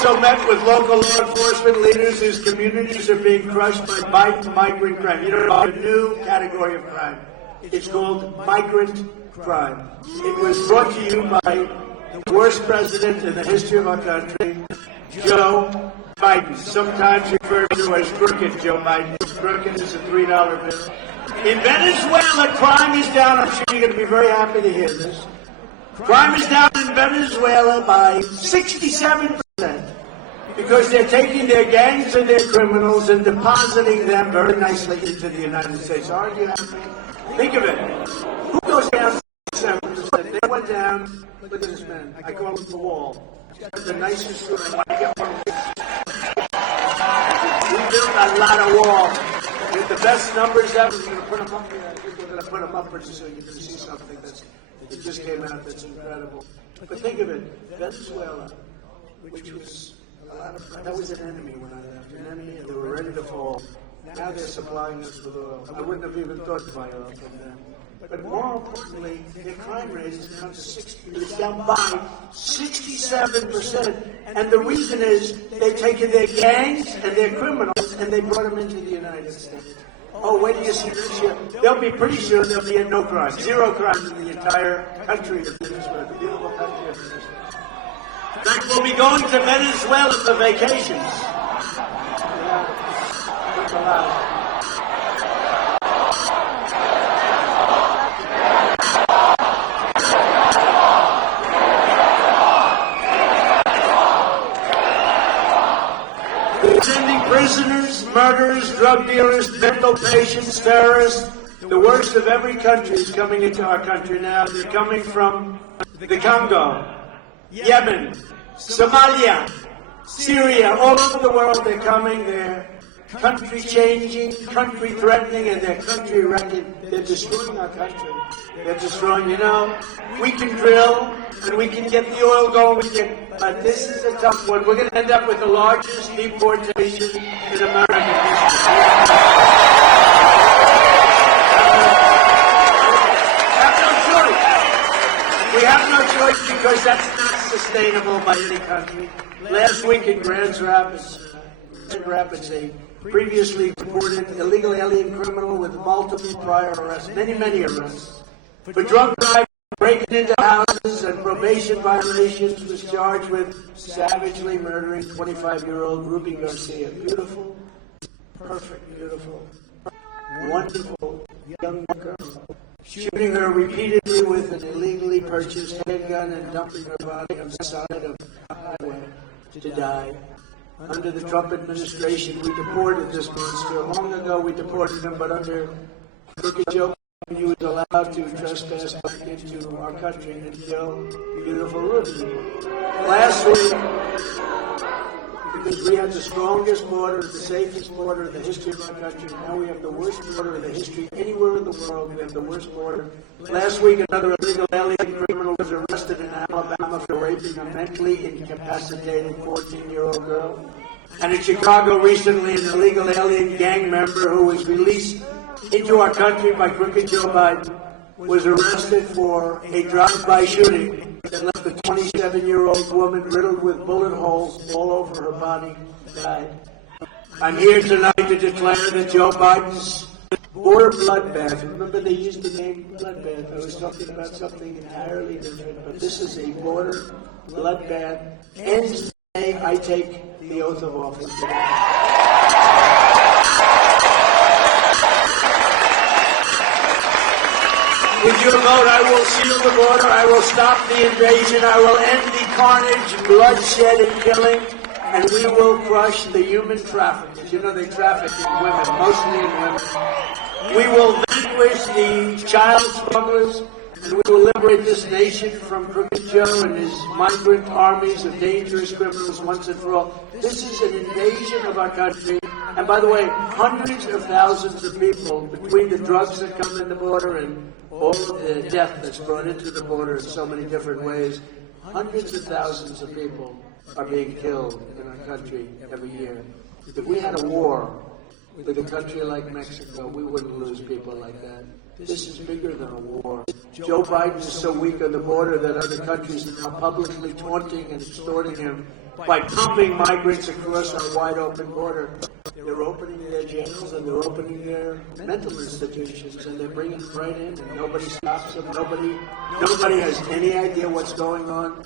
also met with local law enforcement leaders whose communities are being crushed by migrant crime. You know, a new category of crime. It's called migrant crime. It was brought to you by the worst president in the history of our country, Joe Biden, sometimes referred to as crooked Joe Biden. Crooked is a $3 bill. In Venezuela, crime is down. I'm sure you're going to be very happy to hear this. Crime is down in Venezuela by 67% because they're taking their gangs and their criminals and depositing them very nicely into the United States. Aren't you happy? Think of it. Who goes down 67%? They went down. Look at this man. I call him the wall. He's got the nicest suit. I want to get one of these. We built a lot of walls. With the best numbers ever. We're going to put them up here. I think we're going to put them up for you so you can see something that just came out that's incredible. But think of it, Venezuela, which was that was an enemy when I left, an enemy, and they were ready to fall. Now they're supplying us with oil. I wouldn't have even thought to buy oil from them. But more importantly, their crime rate is down to 60. It's down by 67%. And the reason is they've taken their gangs and their criminals and they brought them into the United States. Oh, wait till you see this year. They'll be pretty sure there'll be no crime. Zero crime in the entire country of Venezuela, the beautiful country of Venezuela. In fact, we'll be going to Venezuela for vacations. That's allowed. Sending prisoners, murderers, drug dealers, mental patients, terrorists. The worst of every country is coming into our country now. They're coming from the Congo, Yemen, Somalia, Syria, all over the world. They're coming. They're country changing, country threatening, and they're country wrecking. They're destroying our country. They're destroying, we can drill and we can get the oil going, but this is a tough one. We're going to end up with the largest deportation in American history. We have no choice because that's not sustainable by any country. Last week in Grand Rapids, a previously deported illegal alien criminal with multiple prior arrests, many arrests. For drunk driving, breaking into houses, and probation violations, was charged with savagely murdering 25-year-old Ruby Garcia. Beautiful, perfect, beautiful, wonderful young girl. Shooting her repeatedly with an illegally purchased handgun and dumping her body on the side of a highway to die. Under the Trump administration, we deported this monster. Long ago, we deported him, but under Crooked Joe, he was allowed to trespass back into our country and kill beautiful Ruby. Last week, because we had the strongest border, the safest border in the history of our country, now we have the worst border in the history anywhere in the world. We have the worst border. Last week, another illegal alien criminal was arrested in Alabama for raping a mentally incapacitated 14-year-old girl. And in Chicago recently, an illegal alien gang member who was released into our country by Crooked Joe Biden was arrested for a drive-by shooting that left a 27-year-old woman riddled with bullet holes all over her body, died. I'm here tonight to declare that Joe Biden's border bloodbath, remember they used the name Bloodbath, I was talking about something entirely different, but this is a border bloodbath, ends the day I take the oath of office today. With your vote, I will seal the border, I will stop the invasion, I will end the carnage, bloodshed, and killing, and we will crush the human traffickers. You know they traffic in women, mostly in women. We will vanquish the child smugglers, and we will liberate this nation from Crooked Joe and his migrant armies of dangerous criminals once and for all. This is an invasion of our country. And by the way, hundreds of thousands of people, between the drugs that come in the border and all of the death that's brought into the border in so many different ways, hundreds of thousands of people are being killed in our country every year. If we had a war with a country like Mexico, we wouldn't lose people like that. This is bigger than a war. Joe Biden is so weak on the border that other countries are now publicly taunting and extorting him by pumping migrants across our wide-open border. They're opening their jails and they're opening their mental institutions, and they're bringing them right in, and nobody stops them. Nobody has any idea what's going on.